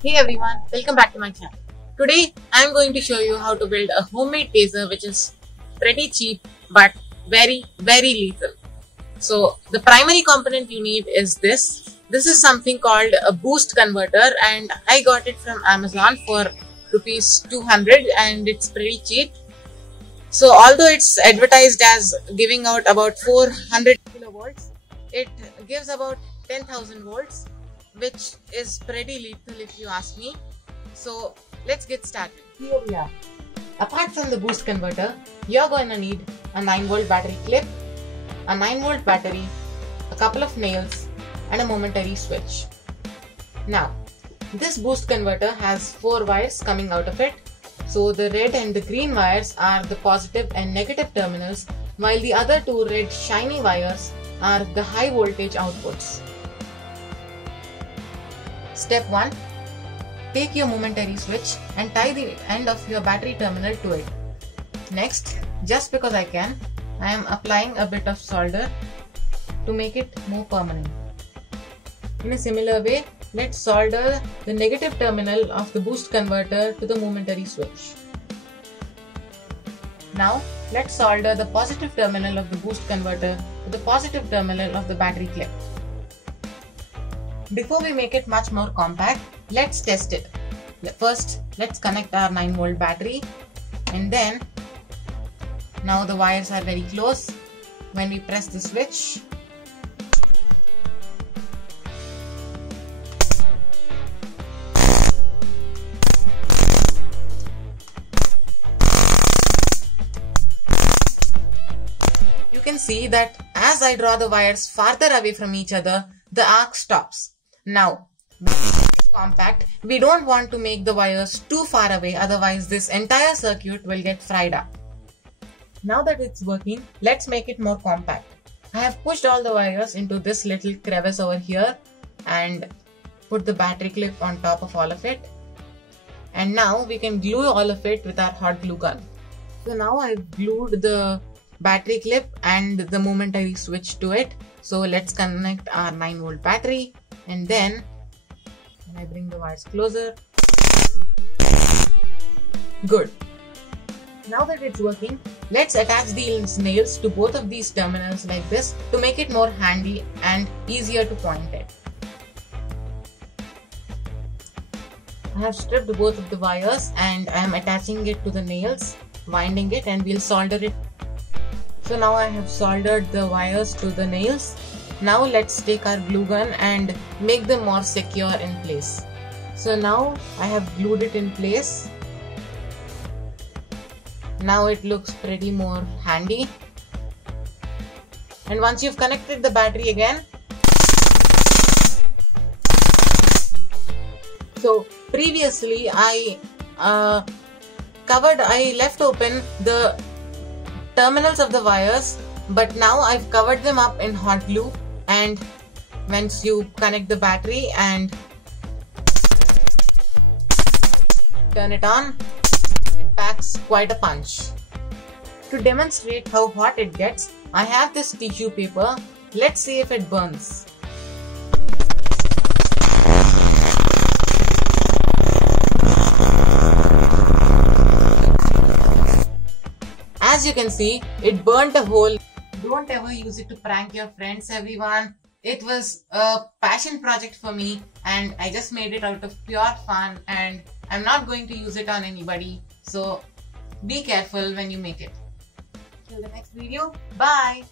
Hey everyone, welcome back to my channel. Today I am going to show you how to build a homemade taser which is pretty cheap but very lethal. So the primary component you need is this. This is something called a boost converter and I got it from Amazon for rupees 200 and it's pretty cheap. So although it's advertised as giving out about 400 kilovolts, it gives about 10,000 volts, which is pretty lethal if you ask me. So let's get started. Here we are. Apart from the boost converter, you're going to need a 9-volt battery clip, a 9-volt battery, a couple of nails, and a momentary switch. Now, this boost converter has 4 wires coming out of it. So the red and the green wires are the positive and negative terminals, while the other 2 red shiny wires are the high voltage outputs. Step 1. Take your momentary switch and tie the end of your battery terminal to it. Next, just because I can, I am applying a bit of solder to make it more permanent. In a similar way, let's solder the negative terminal of the boost converter to the momentary switch. Now, let's solder the positive terminal of the boost converter to the positive terminal of the battery clip. Before we make it much more compact, let's test it. First, let's connect our 9-volt battery, and then, now the wires are very close. When we press the switch, you can see that as I draw the wires farther away from each other, the arc stops. Now, compact, we don't want to make the wires too far away, otherwise this entire circuit will get fried up. Now that it's working, let's make it more compact. I have pushed all the wires into this little crevice over here and put the battery clip on top of all of it. And now we can glue all of it with our hot glue gun. So now I've glued the battery clip and the momentary switch to it. So let's connect our 9-volt battery, and then when I bring the wires closer, good. Now that it's working, let's attach these nails to both of these terminals like this to make it more handy and easier to point at. I have stripped both of the wires and I am attaching it to the nails, winding it, and we'll solder it. So now I have soldered the wires to the nails. Now let's take our glue gun and make them more secure in place. So now I have glued it in place. Now it looks pretty more handy. And once you've connected the battery again, so previously I left open the terminals of the wires, but now I've covered them up in hot glue, and once you connect the battery and turn it on, it packs quite a punch. To demonstrate how hot it gets, I have this tissue paper. Let's see if it burns. As you can see, it burnt a hole. Don't ever use it to prank your friends, everyone. It was a passion project for me and I just made it out of pure fun, and I'm not going to use it on anybody. So be careful when you make it. Till the next video, bye!